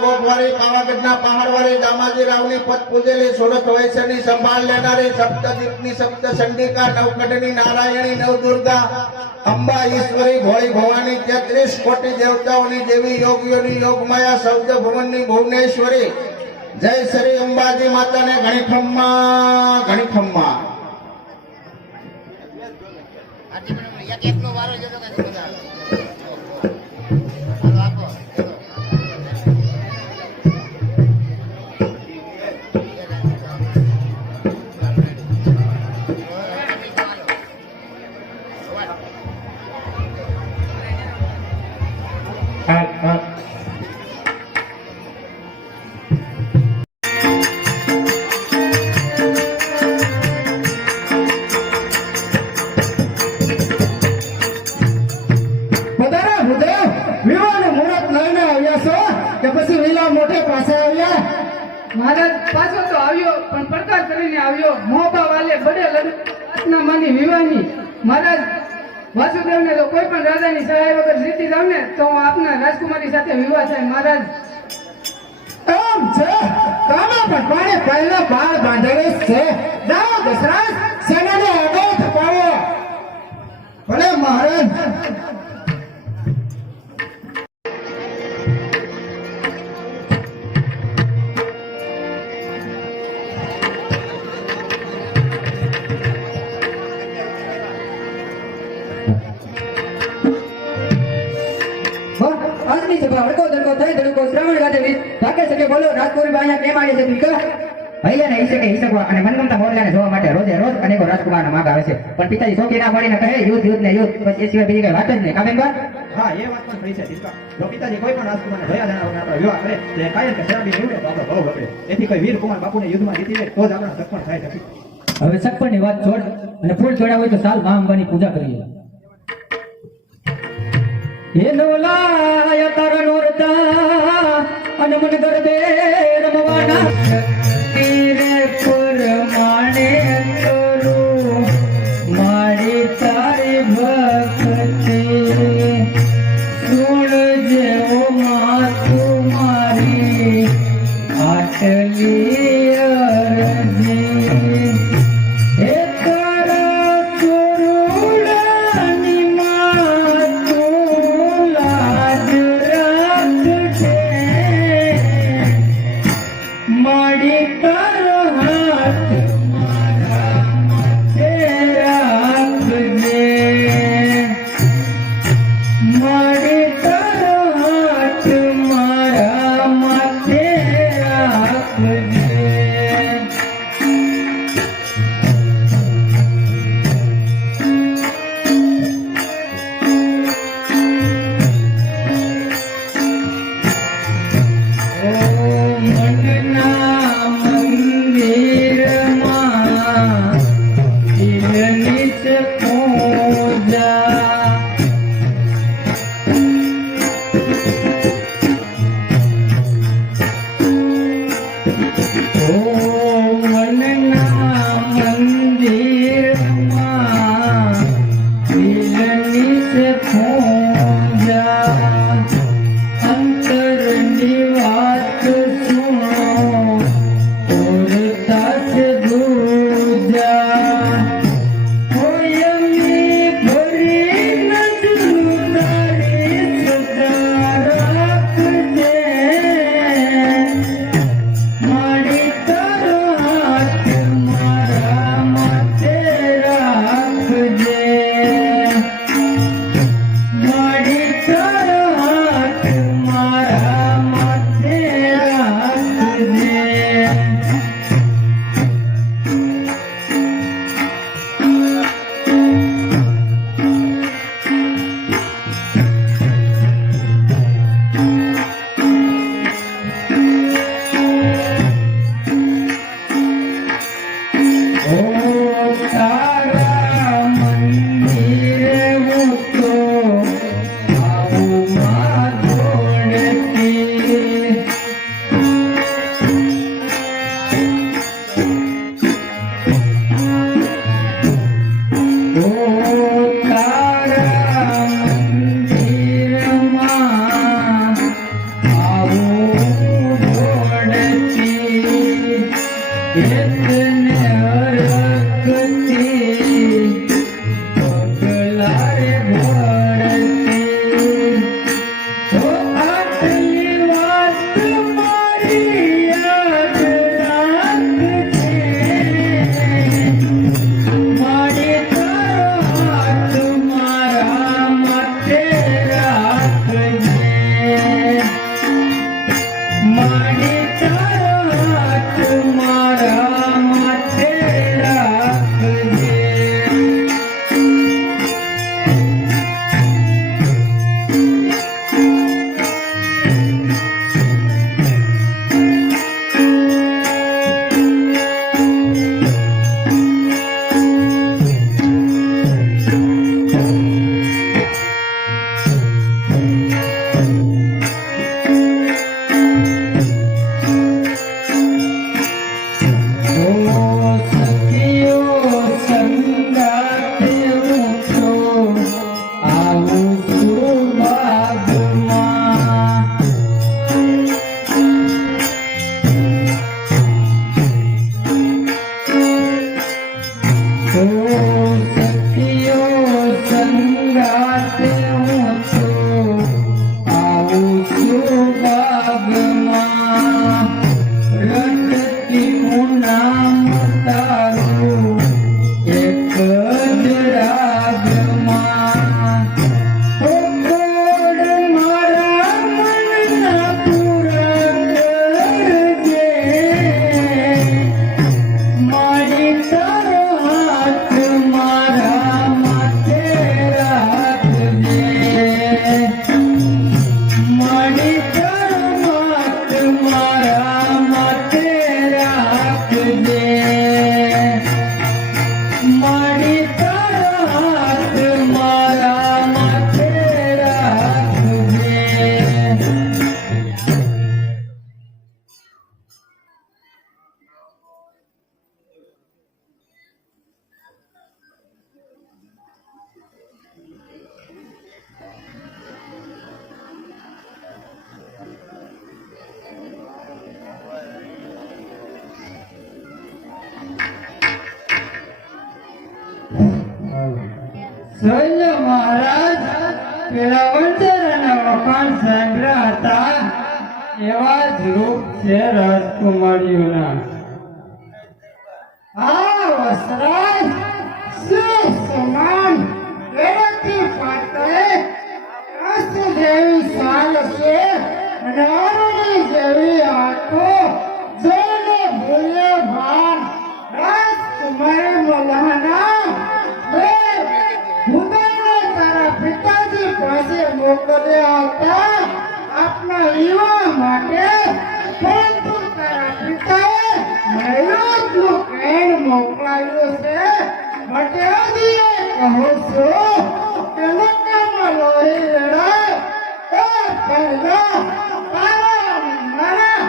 ગોપવારી પાવાગઢના પહાડવારી દામાજી રાવની પદ પૂજેલી સોરઠ વૈશ્યની સંભાળ લેનારી સપ્તદીપની સપ્ત ચંડિકા નવકટની નારાયણી નવદુર્ગા અંબા ઈશ્વરી ભોળી ભવાની 33 કોટી દેવતાઓની દેવી યોગીઓની યોગમાયા સૌદ ભુવનની ભુવનેશ્વરી જય શ્રી અંબાજી માતાને ઘણી ખમ્મા ઘણી ખમ્મા. મહારાજ પાછો તો આવ્યો પણ પડકાર કરીને આવ્યો. મોહબા વાલે બડે લગ્ન માની વિવાહની. મહારાજ વાસુદેવને તો કોઈ પણ રાજાની સહાય વગર જીતી જાવ ને તો આપના રાજકુમારી સાથે વિવાહ થાય. મહારાજ એમ છે કામા પણ પાણે પહેલા બાળ બાંધેલી છે. જાઓ દશરથ સેનાને આગળ થપાવો. ભલે મહારાજ. રાજકુમાર માંગ આવે છે પણ પિતાજી શોખી ના પડીને કહે યુદ્ધ યુદ્ધ ને યુદ્ધ, બસ એ સિવાય બીજી કઈ વાત જ નહીં. કાબેન બા હા એ વાત પણ થઈ છે દીપકા. જો પિતાજી કોઈ પણ રાજકુમારને ભયા જણાવને આપણો વિવાહ કરે તો એ કાયમ કે શરાબી નીવડે તો આપણો ભાવ વધે. એથી કોઈ વીર કુમાર બાપુને યુદ્ધમાં જીતી લે તો જ આપણો સક્ષમ થાય છે. હવે સગપણ ની વાત છોડ અને ફૂલ ચડાવ હોય તો સાલ મા અંબાની પૂજા કરીએ. હે નોલાય તારા નોરતા અને મન ગરબે રમવાના તીરે પરમાણે કરું મારી તારી ભક્તિ સુણ જેવો માથું મારી આટલી અરજી. હે તારા ચોરુડાની માથું લાજ રાખજે માડી શૈલ્ય મહારાજ પેલા વંચરાના વખાણ સાંભળ્યા હતા એવા જ રૂપ છે રાજકુમારીઓના. આ વસરાજ શિવ સમાન વેરથી પાતળે હસ્ત જેવી સાલ છે અને અરુણી જેવી આંખો જોઈને ભૂલ્યો ભાન રાજકુમારી મલ્હાના ભૂતાને તારા પિતાજી પાસે મોકલ્યા હતા આપના યુવા માટે, પરંતુ તારા પિતાએ મહેનતનું કેણ મોકલાયું છે માટે હજી કહું છું કે લંકામાં લોહી લડાય એ પહેલા તારા મારા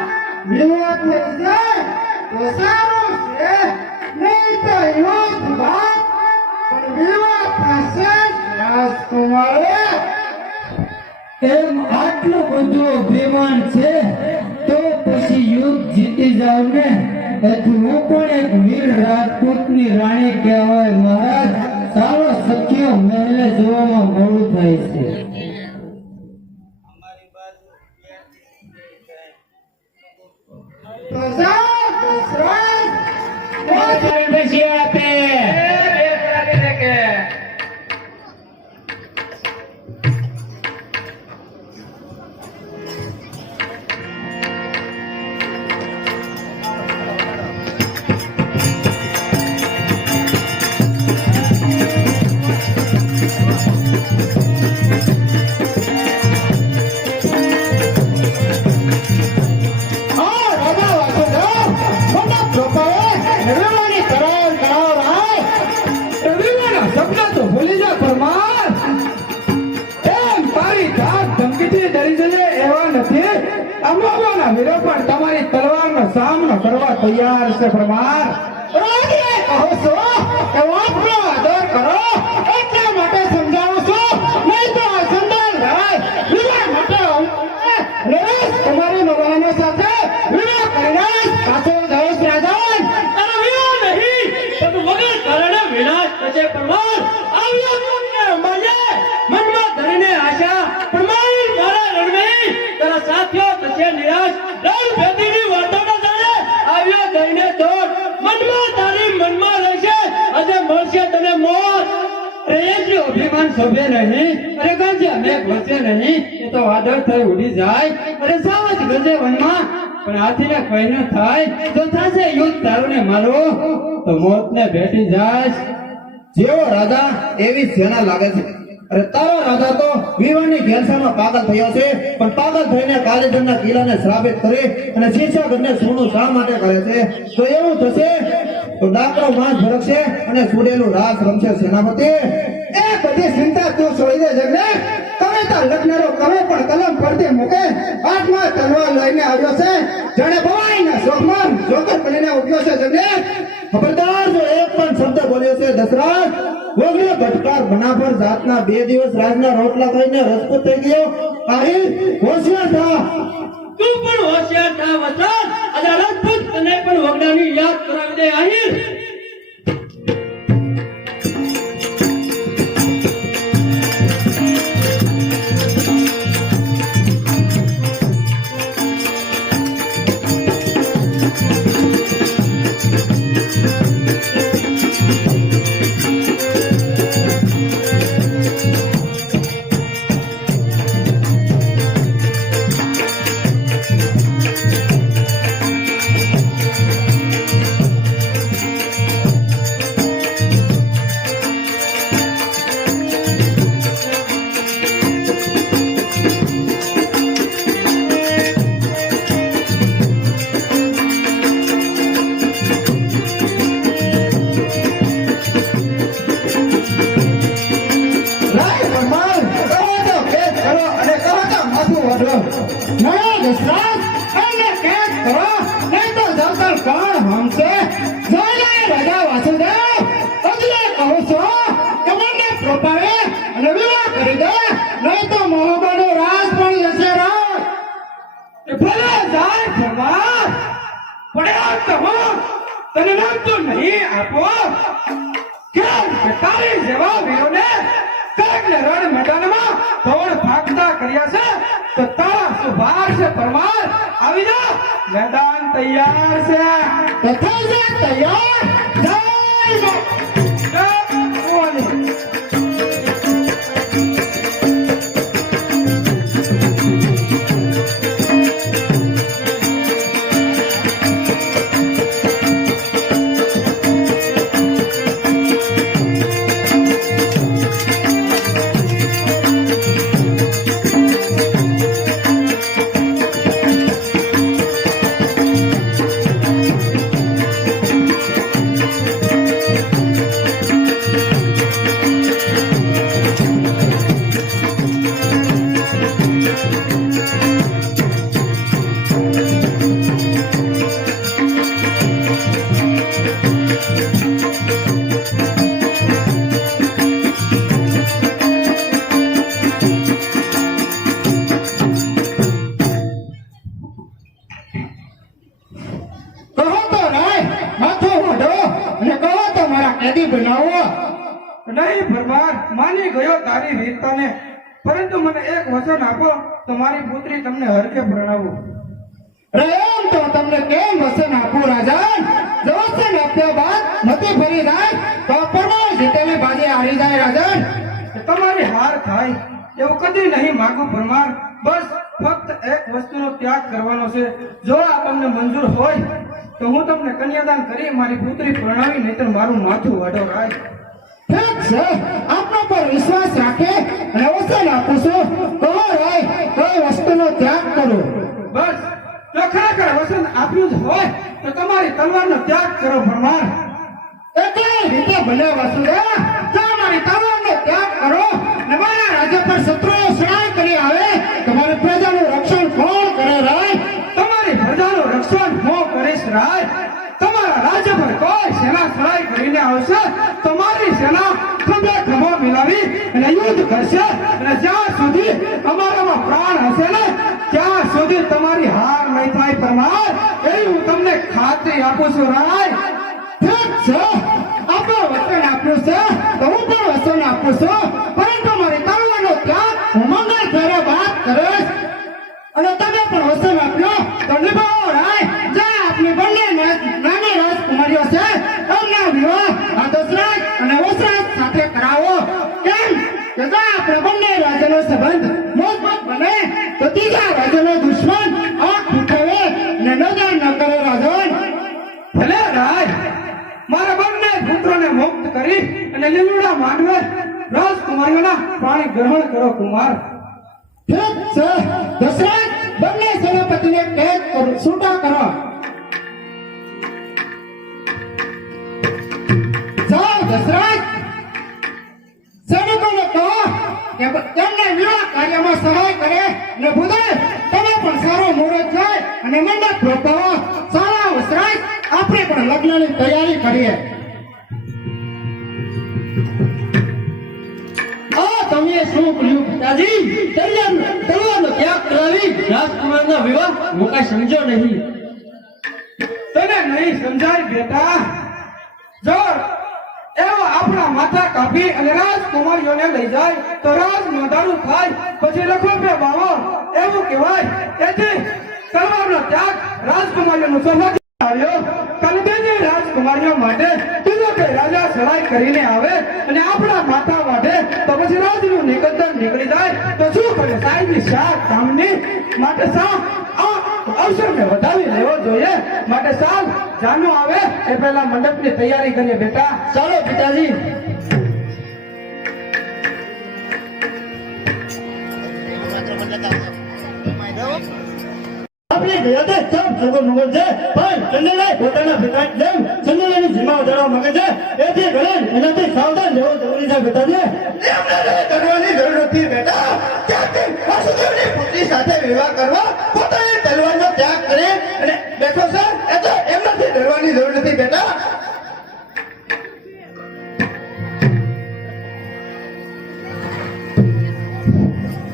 વિવાહ થઈ જાય તો સારું છે, નહીં તો યુદ્ધ બાદ પણ વિવાહ થશે રાજકુમારે. એમ આટલું બધું અભિમાન છે તો પછી યુદ્ધ જીતી જાવ ને. એથી હું પણ એક વીર રાજપૂતની રાણી કહેવાય મહારાજ. સારો સખ્યો મહેલે જોવામાં મોડું થાય છે. તો જાઓ દશરથ, પછી આપે તમારી તલવારનો સામનો કરવા તૈયાર છે પરમાર. કહો છો કે વાતનો આદર કરો એટલા માટે સમજાવું છું, નહીં તો સંદાન ભાઈ વિવાહ માટે નરેશ તમારી મગવાનો સાથે વિવાહ કરીને પાછો જયેશ રાજા તારો વિવાહ નહીં પણ વગર કારણે વિનાશ થશે પરમાર. આવ્યો તમને અંબાજે મનમાં ધરીને આશા પરમાર મારા રણવી તારા સાથીઓ થશે નિરાશ. રણ ભેદીની વાતોનો જાણે આવ્યો દઈને દોડ મનમાં તારી મનમાં રહેશે આજે મળશે તને મોત. એ અભિમાન શોભે નહીં અરે ગજે મેઘ વસે નહીં એ તો વાદળ થઈ ઉડી જાય અરે સાવજ ગજે વનમાં પણ હાથીને કઈ ન થાય જો થશે યુદ્ધ તારું ને મારું તો મોતને ભેટી જાય. જેવો રાજા એવી સેના લાગે છે. અરે તારો રાજા તો વિવાહની ઘેલસામાં પાગલ થયો છે, પણ પાગલ થઈને કાલેજરના કિલ્લાને શ્રાપિત કરી અને શીશાગઢને સોનું શા માટે કરે છે? તો એવું થશે તો ડાકરો માં ભરકશે અને સુડેલું રાસ રમશે સેનાપતિ. એ બધી ચિંતા તું છોડી દે જગને. તમે તો લખનારો કવે પણ કલમ પડતી મૂકે હાથમાં તલવાર લઈને આવ્યો છે જાણે ભવાઈના શોખમાં જોકર બનીને ઉભ્યો છે જગને. ખબરદાર જો એક પણ શબ્દ બોલ્યો છે દશરથ વગરે ભટકાર બનાભર જાતના 2 દિવસ રાજના રોટલા ખાઈને રસપૂત થઈ ગયો. આહિર હોશિયાર થા. તું પણ હોશિયાર થા વસરાજ. આજે રાજપૂત તને પણ વગડાની યાદ કરાવી દે આહિર. તને નામ તો નહીં આપો કેમ તારી જેવા વીરોને ને રણ મેદાનમાં ધોળ ભાગતા કર્યા છે તો તારા સુભાર છે પરમાર આવી જા મેદાન તૈયાર છે તો થઈ જા તૈયાર જય જય ભવાની. કહો તો નહીં માથું મોઢો અને કહો તો મારા કેદી બનાવો. નહીં પરમાર, માની ગયો તારી વીરતાને, પરંતુ મને એક વચન આપો તો મારી પુત્રી તમને હરખે પરણાવું. રે એમ તો તમને કેમ વસન આપું રાજન? જો વસન આપ્યા બાદ નથી ફરી જાય તો પરમાર જીતેલી બાજી હારી જાય રાજન. તમારી હાર થાય એવું કદી નહીં માગું પરમાર. બસ ફક્ત એક વસ્તુનો ત્યાગ કરવાનો છે. જો આ તમને મંજૂર હોય તો હું તમને કન્યાદાન કરી મારી પુત્રી પરણાવી, નહીતર મારું માથું વાઢો રાય. ઠીક છે, આપના પર વિશ્વાસ રાખે અને વસન આપું છું. કહો રાય કઈ વસ્તુનો ત્યાગ કરું? બસ જો ખરેખર વસન આપ્યું જ હોય તો તમારી તલવારનો ત્યાગ કરો પરમાર. એટલે રીતે ભલે વસુદેવ, જો મારી તલવારનો ત્યાગ કરો અને મારા રાજ્ય પર શત્રુઓ સહાય કરી આવે તો મારી પ્રજાનું રક્ષણ કોણ કરે રાય? તમારી પ્રજાનું રક્ષણ હું કરીશ રાય. તમારા રાજ્ય પર કોઈ સેના સહાય કરીને આવશે, તમારી સેના ખભે ખભો મિલાવી અને યુદ્ધ કરશે, અને જ્યાં સુધી અમારામાં પ્રાણ હશે ને ત્યાં સુધી તમારી હાર નહીં થાય પરમાર. એવી હું તમને ખાતરી આપું છું રાય. ઠીક છે, આપણો વચન આપ્યું છે તો હું પણ વચન આપું છું, પરંતુ મારી તલવારનો ત્યાગ હું મંગળ ફેરે બાદ કરીશ. અને તમે પણ વચન આપ્યો તો નિભાવો રાય. જ્યાં આપની બંને નાની રાજકુમારીઓ છે એમના વિવાહ આ દશરથ અને વસરાજ સાથે કરાવો. કેમ કે જો આપણે બંને રાજ્યનો સંબંધ મજબૂત બને તો ત્રીજા રાજ્યનો દુશ્મન આંખ ઉઠાવે અને નજર ન કરે રાજન. ભલે રાય, મારા બંને પુત્રોને મુક્ત કરી અને લીલુડા માંડવે રાજકુમારીઓના પાણી ગ્રહણ કરો કુમાર. ઠીક છે, દશરથ બંને સેનાપતિને કેદ કરો, છૂટા કરો. જાઓ દશરથ, સૈનિકોને કહો કે તેમને વિવાહ કાર્યમાં સહાય કરે અને બુધે તમે પણ સારો મુહૂર્ત જાય અને મંડપ રોપાવો. સારા વસરાજ આપણે પણ લગ્નની તૈયારી કરીએ. તમે શું કર્યું પિતાજી? તલવારનો ત્યાગ કરાવી રાજકુમારના વિવાહ હું કઈ સમજો નહીં. તને નહીં સમજાય બેટા. જો એવો આપણા માથા કાપી અને રાજકુમારીઓને લઈ જાય તો રાજ નોંધારું થાય, પછી લખોપે બાવો એવું કહેવાય. તેથી તલવારનો ત્યાગ રાજકુમારીઓનું સૌભાગ્ય આવ્યો. કાલે બીજી રાજકુમારીઓ માટે તુજો કે રાજા સહાય કરીને આવે અને આપણા માથા વાઢે તો પછી રાજનું નિકંદન નીકળી જાય તો શું કરે સાહેબની શાહ કામની માટે શા આ અવસરને વધાવી લેવો જોઈએ. માટે સાલ જાનો આવે એ પહેલા મંડપની તૈયારી કરીએ બેટા. ચાલો પિતાજી. આપણે ગયા તે સબ સગો મુગલ છે, પણ ચંદ્રલાલ પોતાના પિતાની જેમ ચંદ્રલાલની સીમા વધારવા માંગે છે. એથી ઘરે એનાથી સાવધાન રહેવું જરૂરી છે બેટાજી. એમને કરવાની જરૂર નથી બેટા. ત્યાંથી વાસુદેવની પુત્રી સાથે વિવાહ કરવા પોતાની તલવારનો ત્યાગ કરી અને બેઠો છે, એ તો એમનાથી ડરવાની જરૂર નથી બેટા.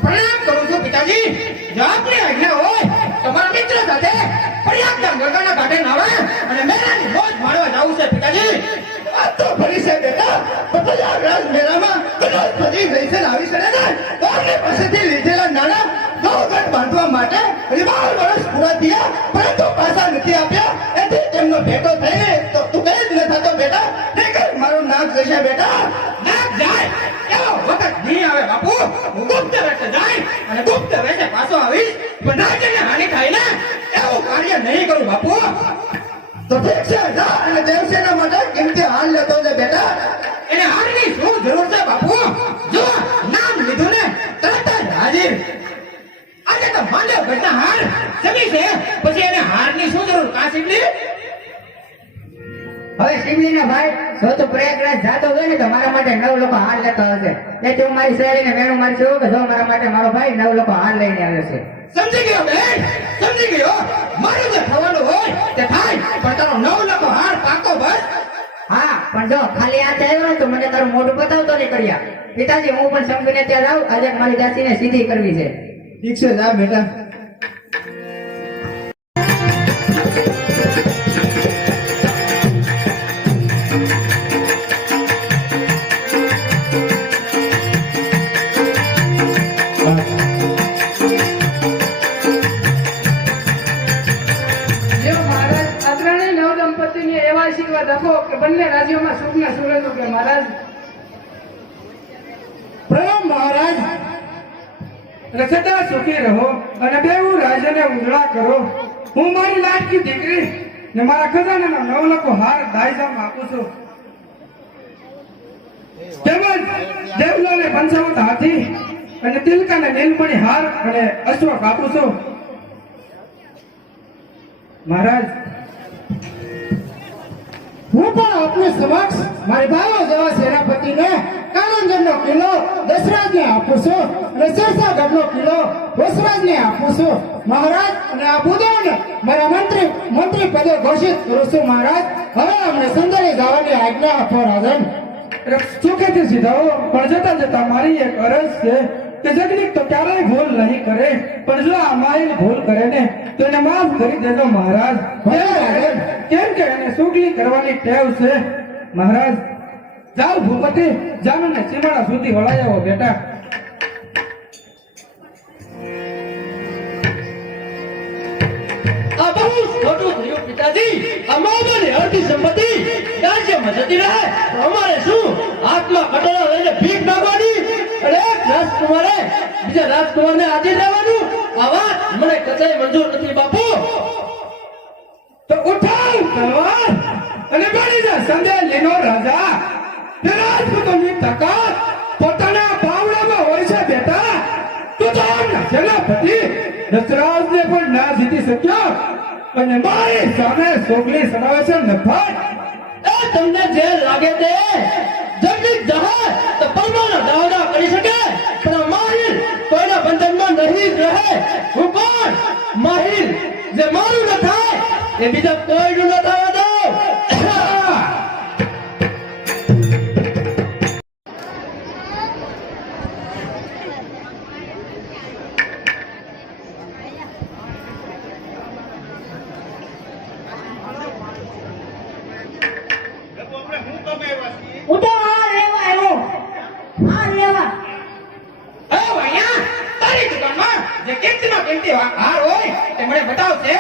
પ્રણામ કરું છું પિતાજી. જો આપની આજ્ઞા હોય તમારા મિત્ર સાથે પ્રયાગના ગંગાના ઘાટે નાવા અને મેળાની મોજ માણવા જવું છે પિતાજી. વાત તો ફરી છે બેટા. પ્રયાગરાજ મેળામાં રોજ બધી વૈસલ આવી ચડે ને કોની પાસેથી લીધેલા નાણા ગૌગઢ બાંધવા માટે 12 વર્ષ પૂરા થયા પરંતુ પાછા નથી આપ્યા એથી તેમનો ભેટો થઈને તો તું કઈ જ ન થતો બેટા નીકળ મારું નાક જશે બેટા નાક જાય એવો વખત નહીં આવે બાપુ હું ગુપ્ત વેશે જાય અને ગુપ્ત વેશે પાછો આવીશ પણ રાજ્યને હાનિ થાય ને એવું કાર્ય નહીં કરું બાપુ તો ઠીક છે જા અને દેવસેના માટે કિંમતી હાલ લેતો છે બેટા એને હારની શું જરૂર છે બાપુ જો નામ લીધું ને તરત જ હાજર આજે તો માંડ્યો ઘટના હાર જમી છે પછી એને હારની શું જરૂર કા સિમલી હવે શિવલીના ભાઈ જો તું પ્રયાગરાજ જાતો હોય ને તો મારા માટે 9 લોકો હાર લેતા હશે તેથી હું મારી સહેલીને મેણું મારી છું કે જો મારા માટે મારો ભાઈ 9 લોકો હાર લઈને આવ્યો છે. સમજી ગયો બેન સમજી ગયો મારું જે થવાનું હોય તે થાય પણ તારો 9 લાખ હાર પાકો બસ હા પણ જો ખાલી આ આવ્યો ને તો મને તારું મોઢું બતાવતો નહીં કર્યા. પિતાજી હું પણ શંભુને ત્યાં જાઉં આજે મારી દાસીને સીધી કરવી છે. ઠીક છે જા બેટા જો મહારાજ આ ત્રણેય નવદંપતિને એવા આશીર્વાદ આપો કે બંને રાજ્યોમાં સુખના સુરજ ઉગે. મહારાજ પ્રણામ મહારાજ સદા સુખી રહો અને બેઉ રાજ્યને ઉજળા કરો. હું મારી લાડકી દીકરી ને મારા ખજાનાનો 9 લાખ હાર દાયજામાં આપું છું. તેમજ દેવલાને પંચાવત હાથી અને તિલકાને નીલમણી હાર અને અશ્વક આપું છું. મહારાજ હું પણ આપની સમક્ષ મારી ભાઈઓ જેવા સેનાપતિને કાનંદનનો કિલ્લો દશરાજને આપું છું અને શેરશાહગઢનો કિલ્લો વસરાજને આપું છું મહારાજ અને આ બુદ્ધોને મારા મંત્રી પદે ઘોષિત કરું છું મહારાજ હવે અમને સુંદરી જવાની આજ્ઞા આપો રાજન સુખેથી સીધાઓ પણ જતા જતા મારી એક અરજ છે કે જગદીપ તો ક્યારેય ભૂલ નહીં કરે પણ જો આ માઇલ ભૂલ કરે ને તો એને માફ કરી દેજો મહારાજ. કેમ કે એને સુગલી કરવાની ટેવ છે. મહારાજ જાઓ ભૂપતિ જાનને ચીમાડા સુધી વળાઈ આવો બેટા. આ બહુ ખોટું થયું પિતાજી. આ મામાની અડધી સંપત્તિ રાજ્યમાં જતી રહે તો અમારે શું હાથમાં કટોરા લઈને ભીખ માંગવાની અને એક રાજકુમારે બીજા રાજકુમારને આધીન રહેવાનું? આ વાત મને કચાઈ મંજૂર નથી બાપુ. તો ઉઠાવ તલવાર અને બની જા સંદેલીનો રાજા. તે રાજપૂતોની તાકાત પોતાના બાવડામાં હોય છે બેટા. તું તો આમના સેનાપતિ દશરાજને પણ ના જીતી શક્યો અને મારી સામે સોગલી સડાવે છે નફાટ. એ તમને જે લાગે તે જગદીશ જહાજ તો પરમાના દાવડા કરી શકે પણ આ માહિર કોઈના બંધનમાં નહીં રહે. હું કોણ? માહિર જે મારું ન થાય એ બીજા કોઈનું ન થવા દો. હું તો આ લેવા આવ્યો આ લેવા એ વાયા તારી દુકાનમાં જે કિંમતી હાર હોય તે મને બતાવશે.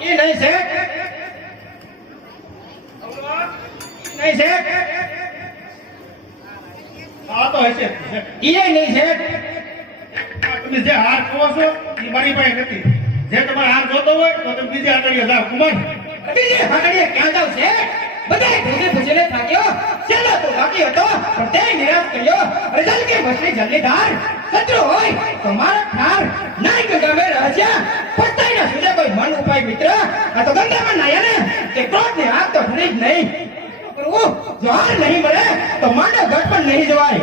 એ નહીં છે નહીં છે એ નહીં છે. તમે જે હાર કહો છો એ મારી પાસે નથી. જે તમારે હાર જોતો હોય તો તમે બીજી આટડીએ જાઓ કુમાર. બીજી હાકડીએ ક્યાં જાવ છે? બધાય પૂછીને થાક્યો. છેલ્લો તો બાકી હતો પણ તે નિરાશ કર્યો. અરે જલ્દી ભસ્મી જલ્દી ધાર. શત્રુ હોય તો મારા ઠાર. નાઈ કે ગમે રહસ્ય પસ્તાઈ ના સુજે કોઈ મન ઉપાય મિત્ર. આ તો ગંગામાં નાયા ને કે ક્રોધની આગ તો ઠરી જ નહીં. જો હાર નહીં મળે તો માંડો ઘટ પણ નહીં જવાય.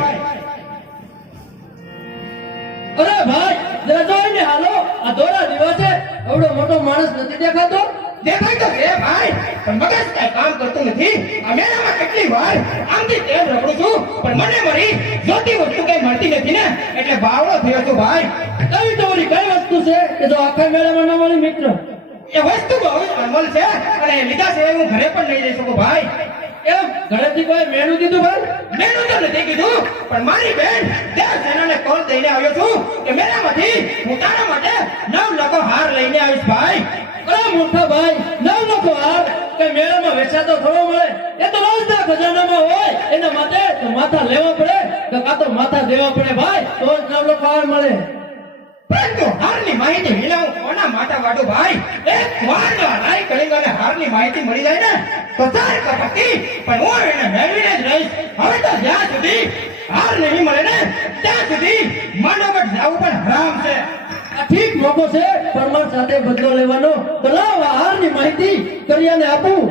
અરે ભાઈ જરા જોઈને હાલો. આ દોરા દિવસે એવડો મોટો માણસ નથી દેખાતો? દેખાય તો છે ભાઈ, પણ મગજ કઈ કામ કરતું નથી. આ મેળામાં કેટલી વાર આમથી તેમ રખડું છું, પણ મને મારી જોતી વસ્તુ કઈ મળતી નથી ને, એટલે બાવળો થયો છું ભાઈ. કઈ તમારી કઈ વસ્તુ છે કે જો આખા મેળામાં ન મળી મિત્ર? એ વસ્તુ બહુ જ અનમોલ છે અને એ લીધા છે હું ઘરે પણ લઈ જઈ શકું ભાઈ. એમ ઘરેથી કોઈ મેળું દીધું ભાઈ? મેં તો નથી કીધું, પણ મારી બેન દેવસેનાને કોલ દઈને આવ્યો છું કે મેળામાંથી હું તારા માટે 9 લાખો હાર લઈને આવીશ ભાઈ. અરે મોટા ભાઈ, 9 લાખો હાર કઈ મેળામાં વેચાતો થોડો મળે? એ તો રોજના ખજાનામાં હોય. એના માટે તો માથા લેવા પડે કે કાં તો માથા દેવા પડે ભાઈ, તો જ 9 લાખો હાર મળે. પરંતુ હારની માહિતી વિના હું કોના માથા વાળું ભાઈ? એક વારનો રાય કલિંગાને હારની માહિતી મળી જાય ને તો ચાર કપટી, પણ હું એને મેળવીને જ રહીશ. હવે તો જ્યાં સુધી હાર નહીં મળે ને ત્યાં સુધી માનવગઢ જવું પણ હરામ છે. આ ઠીક મોકો છે પરમાર સાથે બદલો લેવાનો. તો લાવ આ હારની માહિતી કરિયાને આપું.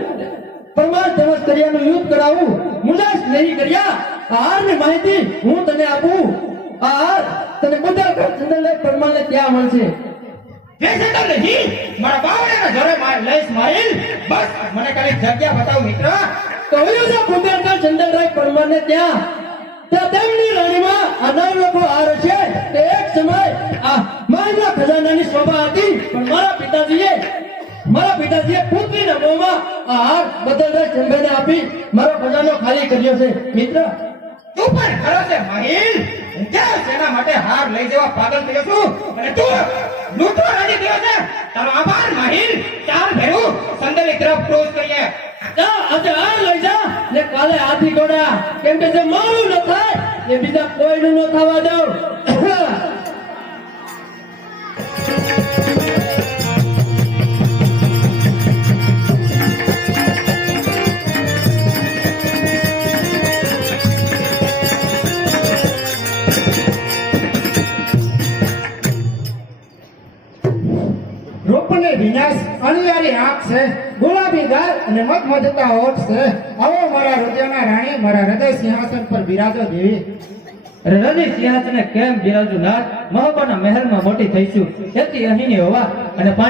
પરમાર તેમજ કરિયાનું યુદ્ધ કરાવું. મુલાસ નહીં કર્યા, આ હારની માહિતી હું તને આપું. આ હાર તને બધા ચંદ્રલેખ પરમારને ત્યાં મળશે. જૈસે તમને જી મારા બાવળાના જોરે માર લઈશ માઈલ. બસ મને ખાલી જગ્યા બતાવ મિત્ર. કહ્યું છે કુબેરકા ચંદ્રલેખ પરમારને ત્યાં તેમની રાણીમાં આ 9 લાખો હાર છે. તે એક સમય આ મારા ખજાનાની શોભા હતી, પણ મારા પિતાજીએ પુત્રીના મોંમાં આ હાર બદલરાજ ચંબેને આપી મારો ખજાનો ખાલી કર્યો છે મિત્ર. તું પણ ખરો છે માહિલ. હું ક્યાં સેના માટે હાર લઈ જવા પાગલ થયો છું અને તું લૂંટવા રાજી થયો છે. તારો આભાર માહિલ. ચાલ ભેરું સંદેલી તરફ ક્રોસ કરીએ. જા આજે હાર લઈ જા ને કાલે હાથી ઘોડા, કેમ કે જે મારું ન થાય એ બીજા કોઈનું ન થવા દઉં. રૂપને વિનાશ અણિયારી આંખ છે, ગુલાબી ગાલ અને મધમધતા હોઠ છે. આવો મારા હૃદયના રાણી, મારા હૃદય સિંહાસન પર બિરાજો દેવી. અરે રવિ સિંહાસને કેમ બિરાજુ નાથ? મહોબાના મહેલમાં મોટી થઈશું, તેથી અહીંની હવા અને પાણી